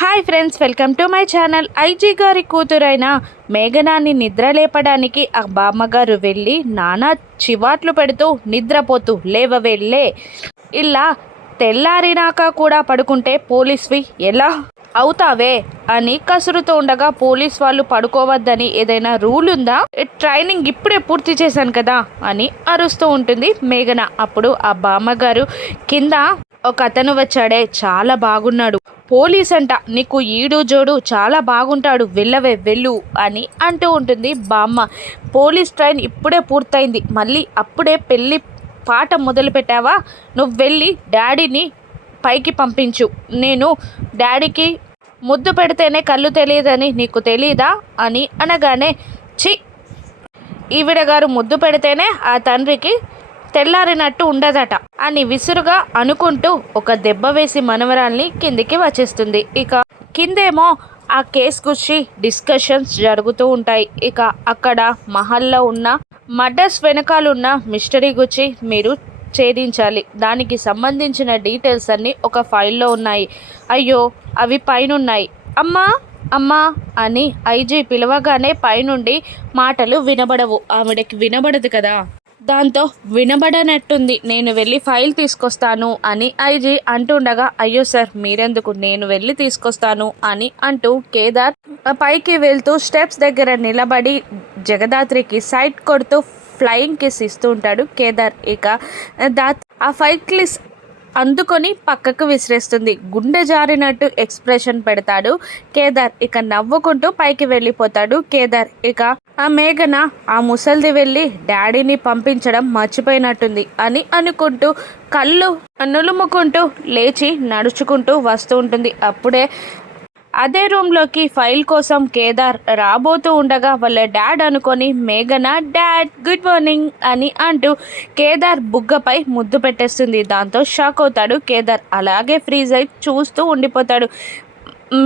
Hi friends, welcome to my channel. IG గారి కూతురైన మేఘనాని నిద్ర లేపడానికి ఆ బామ్మగారు వెళ్ళి నానా చివాట్లు పెడుతూ నిద్రపోతూ లేవవెళ్ళే ఇలా తెల్లారినాక కూడా పడుకుంటే పోలీస్వి ఎలా అవుతావే అని కసురుతూ ఉండగా పోలీస్ వాళ్ళు పడుకోవద్దని ఏదైనా రూల్ ఉందా? ట్రైనింగ్ ఇప్పుడే పూర్తి చేశాను కదా అని అరుస్తూ ఉంటుంది మేఘన. అప్పుడు ఆ బామ్మగారు కింద ఒక అతను వచ్చాడే, చాలా బాగున్నాడు, పోలీస్ అంట, నీకు ఈడు జోడు చాలా బాగుంటాడు, వెళ్ళవే వెళ్ళు అని అంటూ ఉంటుంది బామ్మ. పోలీస్ ట్రైన్ ఇప్పుడే పూర్తయింది, మళ్ళీ అప్పుడే పెళ్ళి పాట మొదలు పెట్టావా? నువ్వు వెళ్ళి డాడీని పైకి పంపించు, నేను డాడీకి ముద్దు పెడితేనే కళ్ళు తెలియదని నీకు తెలీదా అని అనగానే, చి, ఈవిడ గారు ముద్దు పెడితేనే ఆ తండ్రికి తెల్లారినట్టు ఉండదట అని విసురుగా అనుకుంటూ ఒక దెబ్బ వేసి మనవరాల్ని కిందికి వచ్చేస్తుంది. ఇక కిందేమో ఆ కేసు గురించి డిస్కషన్స్ జరుగుతూ ఉంటాయి. ఇక అక్కడ మహల్లో ఉన్న మర్డర్స్ వెనకాలన్న మిస్టరీ గురించి మీరు ఛేదించాలి, దానికి సంబంధించిన డీటెయిల్స్ అన్నీ ఒక ఫైల్లో ఉన్నాయి. అయ్యో, అవి పైనున్నాయి, అమ్మా అమ్మా అని ఐజీ పిలవగానే పైనుండి మాటలు వినబడవు. ఆవిడకి వినబడదు కదా, దాంతో వినబడనట్టుంది. నేను వెళ్ళి ఫైల్ తీసుకొస్తాను అని ఐజీ అంటుండగా, అయ్యో సార్ మీరెందుకు, నేను వెళ్ళి తీసుకొస్తాను అని అంటూ కేదార్ పైకి వెళ్తూ స్టెప్స్ దగ్గర నిలబడి జగదాత్రికి సైట్ కొడుతూ ఫ్లయింగ్ కిస్ ఇస్తూ ఉంటాడు కేదార్. ఇక ఆ ఫైల్ కిస్ అందుకొని పక్కకు విసిరేస్తుంది. గుండె జారినట్టు ఎక్స్ప్రెషన్ పెడతాడు కేదార్. ఇక నవ్వుకుంటూ పైకి వెళ్ళిపోతాడు కేదార్. ఇక ఆ మేఘన ఆ ముసల్ది వెళ్ళి డాడీని పంపించడం మర్చిపోయినట్టుంది అని అనుకుంటూ కళ్ళు నులుముకుంటూ లేచి నడుచుకుంటూ వస్తూ ఉంటుంది. అప్పుడే అదే రూమ్లోకి ఫైల్ కోసం కేదార్ రాబోతూ ఉండగా వాళ్ళ డాడ్ అనుకొని మేఘన, డాడ్ గుడ్ మార్నింగ్ అని అంటూ కేదార్ బుగ్గపై ముద్దు పెట్టేస్తుంది. దాంతో షాక్ అవుతాడు కేదార్. అలాగే ఫ్రీజ్ అయి చూస్తూ ఉండిపోతాడు.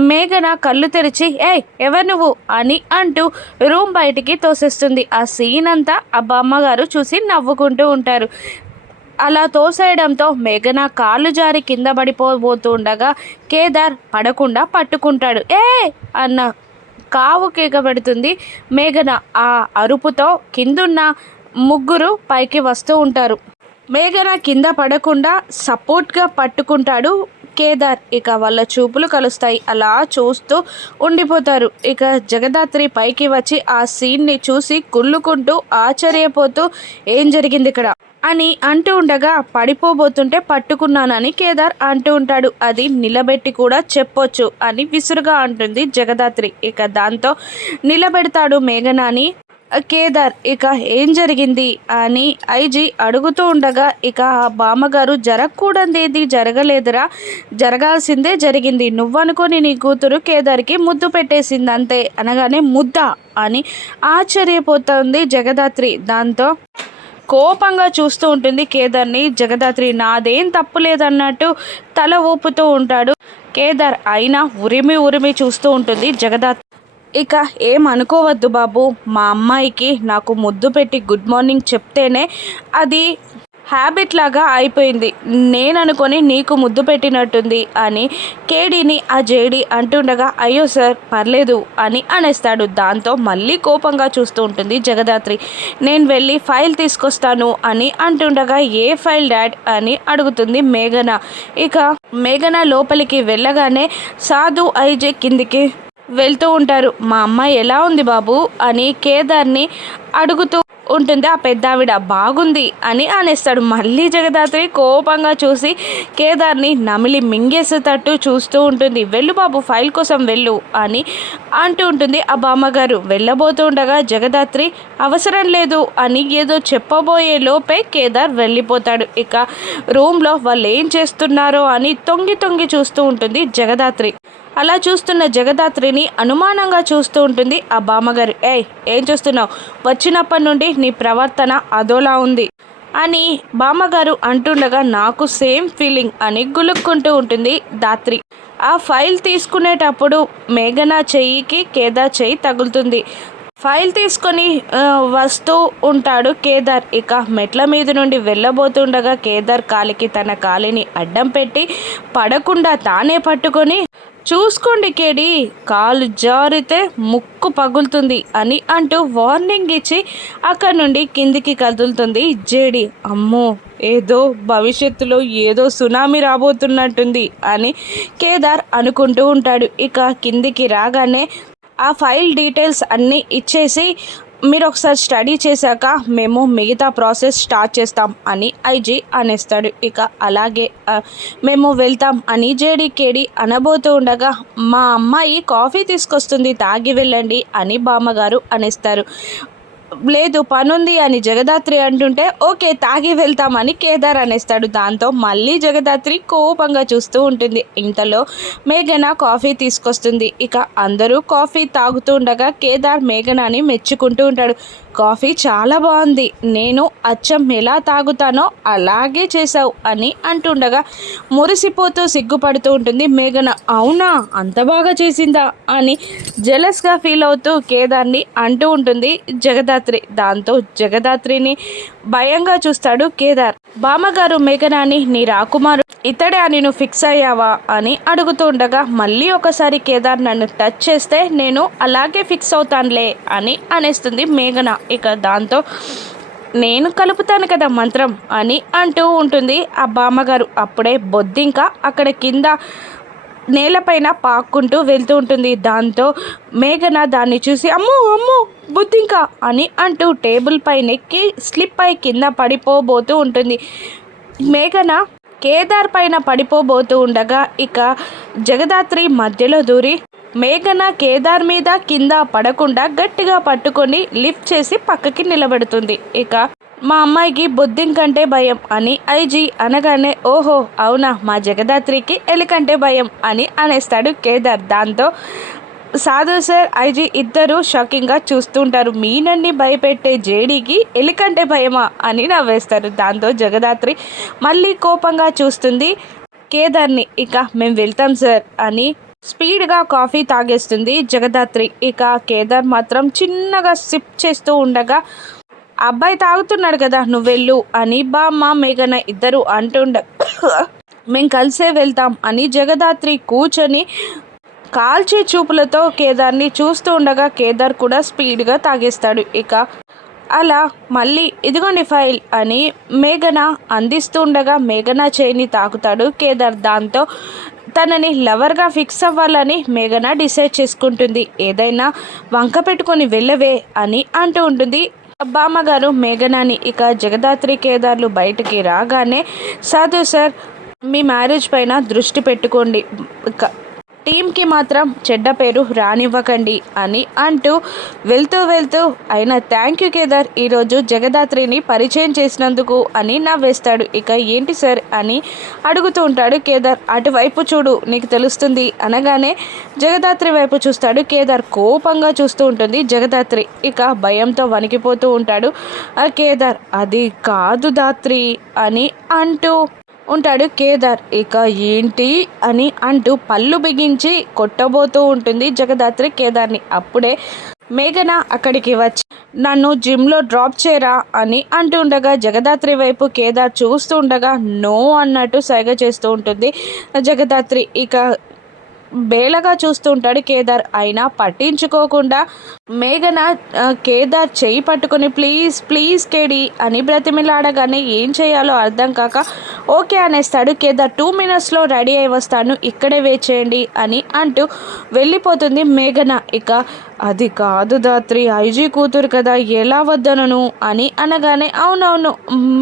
మేఘన కళ్ళు తెరిచి, ఏయ్ ఎవరు నువ్వు అని అంటూ రూమ్ బయటికి తోసేస్తుంది. ఆ సీన్ అంతా ఆ బామ్మగారు చూసి నవ్వుకుంటూ ఉంటారు. అలా తోసేయడంతో మేఘన కాళ్ళు జారి కింద పడిపోబోతుండగా కేదార్ పడకుండా పట్టుకుంటాడు. ఏ అన్న కావు కేక పెడుతుంది మేఘన. ఆ అరుపుతో కిందున్న ముగ్గురు పైకి వస్తూ ఉంటారు. మేఘన కింద పడకుండా సపోర్ట్గా పట్టుకుంటాడు కేదార్. ఇక వాళ్ళ చూపులు కలుస్తాయి. అలా చూస్తూ ఉండిపోతారు. ఇక జగదాత్రి పైకి వచ్చి ఆ సీన్ని చూసి కుళ్ళుకుంటూ ఆశ్చర్యపోతూ ఏం జరిగింది ఇక్కడ అని అంటూ ఉండగా, పడిపోబోతుంటే పట్టుకున్నానని కేదార్ అంటూ ఉంటాడు. అది నిలబెట్టి కూడా చెప్పొచ్చు అని విసురుగా అంటుంది జగదాత్రి. ఇక దాంతో నిలబెడతాడు మేఘనాని కేదార్. ఇక ఏం జరిగింది అని ఐజీ అడుగుతూ ఉండగా, ఇక ఆ బామ్మగారు జరగకూడదేది జరగలేదురా, జరగాల్సిందే జరిగింది, నువ్వనుకొని నీ కూతురు కేదార్కి ముద్దు పెట్టేసింది అంతే అనగానే, ముద్ద అని ఆశ్చర్యపోతుంది జగదాత్రి. దాంతో కోపంగా చూస్తూ ఉంటుంది కేదార్ని జగదాత్రి. నాదేం తప్పు లేదన్నట్టు తల ఊపుతూ ఉంటాడు కేదార్. అయినా ఉరిమి ఉరిమి చూస్తూ ఉంటుంది జగదాత్రి. ఇక ఏమనుకోవద్దు బాబు, మా అమ్మాయికి నాకు ముద్దు పెట్టి గుడ్ మార్నింగ్ చెప్తేనే అది హ్యాబిట్ లాగా అయిపోయింది, నేననుకొని నీకు ముద్దు పెట్టినట్టుంది అని కేడీని ఆ జేడి అంటుండగా, అయ్యో సార్ పర్లేదు అని అనేస్తాడు. దాంతో మళ్ళీ కోపంగా చూస్తూ ఉంటుంది జగదాత్రి. నేను వెళ్ళి ఫైల్ తీసుకొస్తాను అని అంటుండగా, ఏ ఫైల్ డాడ్ అని అడుగుతుంది మేఘన. ఇక మేఘన లోపలికి వెళ్ళగానే సాధు ఐజే కిందికి వెళ్తూ ఉంటారు. మా అమ్మాయి ఎలా ఉంది బాబు అని కేదార్ని అడుగుతూ ఉంటుంది ఆ పెద్దావిడ. బాగుంది అని అనేస్తాడు. మళ్ళీ జగదాత్రి కోపంగా చూసి కేదార్ని నమిలి మింగేసేటట్టు చూస్తూ ఉంటుంది. వెళ్ళు బాబు, ఫైల్ కోసం వెళ్ళు అని అంటూ ఉంటుంది ఆ బామ్మగారు. వెళ్ళబోతూ ఉండగా జగదాత్రి అవసరం లేదు అని ఏదో చెప్పబోయే లోపే కేదార్ వెళ్ళిపోతాడు. ఇక రూమ్లో వాళ్ళు ఏం చేస్తున్నారో అని తొంగి తొంగి చూస్తూ ఉంటుంది జగదాత్రి. అలా చూస్తున్న జగదాత్రిని అనుమానంగా చూస్తూ ఉంటుంది ఆ బామ్మగారు. ఏయ్ ఏం చూస్తున్నావు, వచ్చినప్పటి నుండి నీ ప్రవర్తన అదోలా ఉంది అని బామ్మగారు అంటుండగా, నాకు సేమ్ ఫీలింగ్ అని గులుక్కుంటూ ఉంటుంది దాత్రి. ఆ ఫైల్ తీసుకునేటప్పుడు మేఘన చెయ్యికి కేదార్ చెయ్యి తగులుతుంది. ఫైల్ తీసుకొని వస్తూ ఉంటాడు కేదార్. ఇక మెట్ల మీద నుండి వెళ్ళబోతుండగా కేదార్ కాలికి తన కాలిని అడ్డం పెట్టి పడకుండా తానే పట్టుకొని చూసుకోండి కేడి, కాలు జారితే ముక్కు పగులుతుంది అని అంటూ వార్నింగ్ ఇచ్చి అక్కడి నుండి కిందికి కదులుతుంది జేడి. అమ్మో, ఏదో భవిష్యత్తులో ఏదో సునామీ రాబోతున్నట్టుంది అని కేదార్ అనుకుంటూ ఉంటాడు. ఇక కిందికి రాగానే ఆ ఫైల్ డీటెయిల్స్ అన్నీ ఇచ్చేసి మీరు ఒకసారి స్టడీ చేశాక మేము మిగతా ప్రాసెస్ స్టార్ట్ చేస్తాం అని ఐజీ అనేస్తాడు. ఇక అలాగే మేము వెళ్తాం అని జేడీకేడి అనబోతూ ఉండగా మా అమ్మాయి కాఫీ తీసుకొస్తుంది తాగి వెళ్ళండి అని బామ్మగారు అనేస్తారు. లేదు పనుంది అని జగదాత్రి అంటుంటే ఓకే తాగి వెళ్తామని కేదార్ అనేస్తాడు. దాంతో మళ్ళీ జగదాత్రి కోపంగా చూస్తూ ఉంటుంది. ఇంతలో మేఘన కాఫీ తీసుకొస్తుంది. ఇక అందరూ కాఫీ తాగుతూ ఉండగా కేదార్ మేఘనాని మెచ్చుకుంటూ ఉంటాడు. కాఫీ చాలా బాగుంది, నేను అచ్చం ఎలా తాగుతానో అలాగే చేసావు అని అంటుండగా మురిసిపోతూ సిగ్గుపడుతూ ఉంటుంది మేఘన. అవునా, అంత బాగా చేసిందా అని జెలస్గా ఫీల్ అవుతూ కేదార్ని అంటూ ఉంటుంది జగదాత్రి. దాంతో జగదాత్రిని భయంగా చూస్తాడు కేదార్. బామ్మగారు మేఘనాని నీ రాకుమారు ఇతడే అని నువ్వు ఫిక్స్ అయ్యావా అని అడుగుతూ ఉండగా మళ్ళీ ఒకసారి కేదార్ నన్ను టచ్ చేస్తే నేను అలాగే ఫిక్స్ అవుతానులే అని అనేస్తుంది మేఘన. ఇక దాంతో నేను కలుపుతాను కదా మంత్రం అని అంటూ ఉంటుంది ఆ బామ్మగారు. అప్పుడే బొద్దింక అక్కడ కింద నేలపైన పాక్కుంటూ వెళ్తూ ఉంటుంది. దాంతో మేఘన దాన్ని చూసి అమ్మో అమ్మో బొద్దింక అని అంటూ టేబుల్ పైనెక్కి స్లిప్ అయి కింద పడిపోబోతూ ఉంటుంది. మేఘన కేదార్ పైన పడిపోబోతూ ఉండగా ఇక జగదాత్రి మధ్యలో దూరి మేఘన కేదార్ మీద కింద పడకుండా గట్టిగా పట్టుకొని లిఫ్ట్ చేసి పక్కకి నిలబెడుతుంది. ఇక మా అమ్మాయికి బొద్దింకంటే భయం అని ఐజీ అనగానే ఓహో అవునా, మా జగదాత్రికి ఎలికంటే భయం అని అనేస్తాడు కేదార్. దాంతో సాధు సార్ ఐజీ ఇద్దరు షాకింగ్గా చూస్తుంటారు. మీనన్ని భయపెట్టే జేడీకి ఎలికంటే భయమా అని నవ్వేస్తారు. దాంతో జగదాత్రి మళ్ళీ కోపంగా చూస్తుంది కేదార్ని. ఇక మేము వెళ్తాం సార్ అని స్పీడ్గా కాఫీ తాగేస్తుంది జగదాత్రి. ఇక కేదార్ మాత్రం చిన్నగా సిప్ చేస్తూ ఉండగా అబ్బాయి తాగుతున్నాడు కదా నువ్వు వెళ్ళు అని బామ్మ మేఘన ఇద్దరు అంటుండ మేము కలిసే వెళ్తాం అని జగదాత్రి కూర్చొని కాల్చే చూపులతో కేదార్ని చూస్తూ ఉండగా కేదార్ కూడా స్పీడ్గా తాగేస్తాడు. ఇక అలా మళ్ళీ ఇదిగోండి ఫైల్ అని మేఘన అందిస్తూ ఉండగా మేఘన చేయిని తాకుతాడు కేదార్. దాంతో తనని లవర్గా ఫిక్స్ అవ్వాలని మేఘన డిసైడ్ చేసుకుంటుంది. ఏదైనా వంక పెట్టుకొని వెళ్ళవే అని అంటూ ఉంటుంది బామ్మగారు మేఘనాని. ఇక జగదాత్రి కేదార్లు బయటికి రాగానే సాధు సార్ మీ మ్యారేజ్ పైన దృష్టి పెట్టుకోండి, టీంకి మాత్రం చెడ్డ పేరు రానివ్వకండి అని అంటూ వెళ్తూ అయినా థ్యాంక్ యూ కేదార్ ఈరోజు జగదాత్రిని పరిచయం చేసినందుకు అని నవ్వేస్తాడు. ఇక ఏంటి సార్ అని అడుగుతూ ఉంటాడు కేదార్. అటువైపు చూడు నీకు తెలుస్తుంది అనగానే జగదాత్రి వైపు చూస్తాడు కేదార్. కోపంగా చూస్తూ ఉంటుంది జగదాత్రి. ఇక భయంతో వణికిపోతూ ఉంటాడు కేదార్. అది కాదు దాత్రి అని అంటూ ఉంటాడు కేదార్. ఇక ఏంటి అని అంటూ పళ్ళు బిగించి కొట్టబోతూ ఉంటుంది జగదాత్రి కేదార్ని. అప్పుడే మేఘన అక్కడికి వచ్చి నన్ను జిమ్లో డ్రాప్ చేయరా అని అంటూ ఉండగా జగదాత్రి వైపు కేదార్ చూస్తూ ఉండగా నో అన్నట్టు సైగ చేస్తూ ఉంటుంది జగదాత్రి. ఇక బేలగా చూస్తూ ఉంటాడు కేదార్. అయినా పట్టించుకోకుండా మేఘన కేదార్ చేయి పట్టుకొని ప్లీజ్ ప్లీజ్ కేడి అని బ్రతిమిలాడగానే ఏం చేయాలో అర్థం కాక ఓకే అనేస్తాడు కేదార్. 2 minutesలో రెడీ అయి వస్తాను, ఇక్కడే వెయిట్ చేయండి అని అంటూ వెళ్ళిపోతుంది మేఘన. ఇక అది కాదు దాత్రి ఐజీ కూతురు కదా ఎలా వద్దనను అని అనగానే అవునవును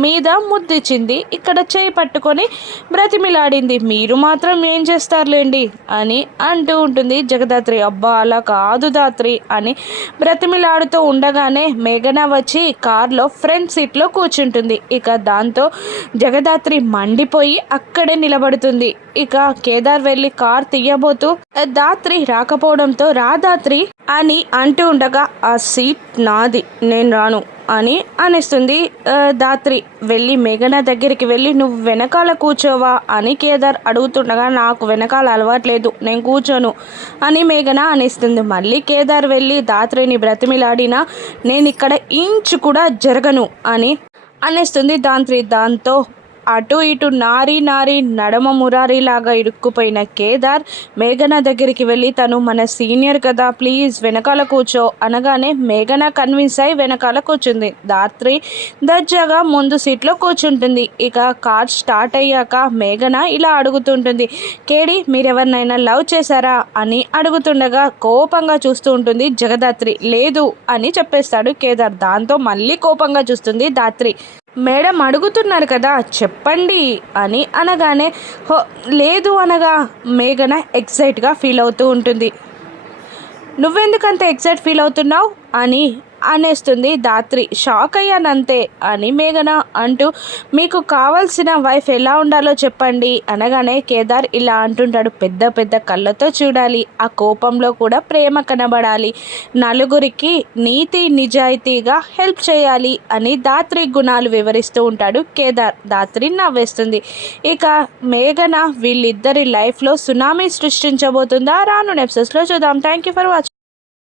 మీద ముద్దిచ్చింది, ఇక్కడ చేయి పట్టుకొని బ్రతిమిలాడింది, మీరు మాత్రం ఏం చేస్తారులేండి అని అంటూ ఉంటుంది జగదాత్రి. అబ్బా అలా కాదు దాత్రి అని బ్రతిమిలాడుతూ ఉండగానే మేఘన వచ్చి కార్లో ఫ్రంట్ సీట్లో కూర్చుంటుంది. ఇక దాంతో జగదాత్రి మండిపోయి అక్కడే నిలబడుతుంది. ఇక కేదార్ వెళ్ళి కార్ తీయబోతూ దాత్రి రాకపోవడంతో రాదాత్రి అని అంటూ ఉండగా ఆ సీట్ నాది, నేను రాను అని అనేస్తుంది దాత్రి. వెళ్ళి మేఘన దగ్గరికి వెళ్ళి నువ్వు వెనకాల కూర్చోవా అని కేదార్ అడుగుతుండగా నాకు వెనకాల అలవాట్లేదు, నేను కూర్చోను అని మేఘన అనేస్తుంది. మళ్ళీ కేదార్ వెళ్ళి దాత్రిని బ్రతిమిలాడినా నేను ఇక్కడ ఇంచు కూడా జరగను అని అనేస్తుంది దాత్రి. దాంతో అటు ఇటు నారి నారి నడమ మురారిలాగా ఇరుక్కుపోయిన కేదార్ మేఘన దగ్గరికి వెళ్ళి తను మన సీనియర్ కదా ప్లీజ్ వెనకాల కూర్చో అనగానే మేఘన కన్విన్స్ అయి వెనకాల కూర్చుంది. ధాత్రి దర్జాగా ముందు సీట్లో కూర్చుంటుంది. ఇక కార్ స్టార్ట్ అయ్యాక మేఘన ఇలా అడుగుతుంటుంది, కేడి మీరెవరినైనా లవ్ చేశారా అని అడుగుతుండగా కోపంగా చూస్తూ ఉంటుంది జగదాత్రి. లేదు అని చెప్పేస్తాడు కేదార్. దాంతో మళ్ళీ కోపంగా చూస్తుంది ధాత్రి. మేడం అడుగుతున్నారు కదా చెప్పండి అని అనగానే హో లేదు అనగా మేఘన ఎక్సైట్గా ఫీల్ అవుతూ ఉంటుంది. నువ్వెందుకంత ఎక్సైట్ ఫీల్ అవుతున్నావు అని అనేస్తుంది ధాత్రి. షాక్ అయ్యానంతే అని మేఘన అంటూ మీకు కావాల్సిన వైఫ్ ఎలా ఉండాలో చెప్పండి అనగానే కేదార్ ఇలా అంటుంటాడు, పెద్ద పెద్ద కళ్ళతో చూడాలి, ఆ కోపంలో కూడా ప్రేమ కనబడాలి, నలుగురికి నీతి నిజాయితీగా హెల్ప్ చేయాలి అని ధాత్రి గుణాలు వివరిస్తూ ఉంటాడు కేదార్. ధాత్రి నవ్వేస్తుంది. ఇక మేఘన వీళ్ళిద్దరి లైఫ్లో సునామీ సృష్టించబోతుందా రాను ఎపిసోడ్స్లో చూద్దాం. Thank you for watching.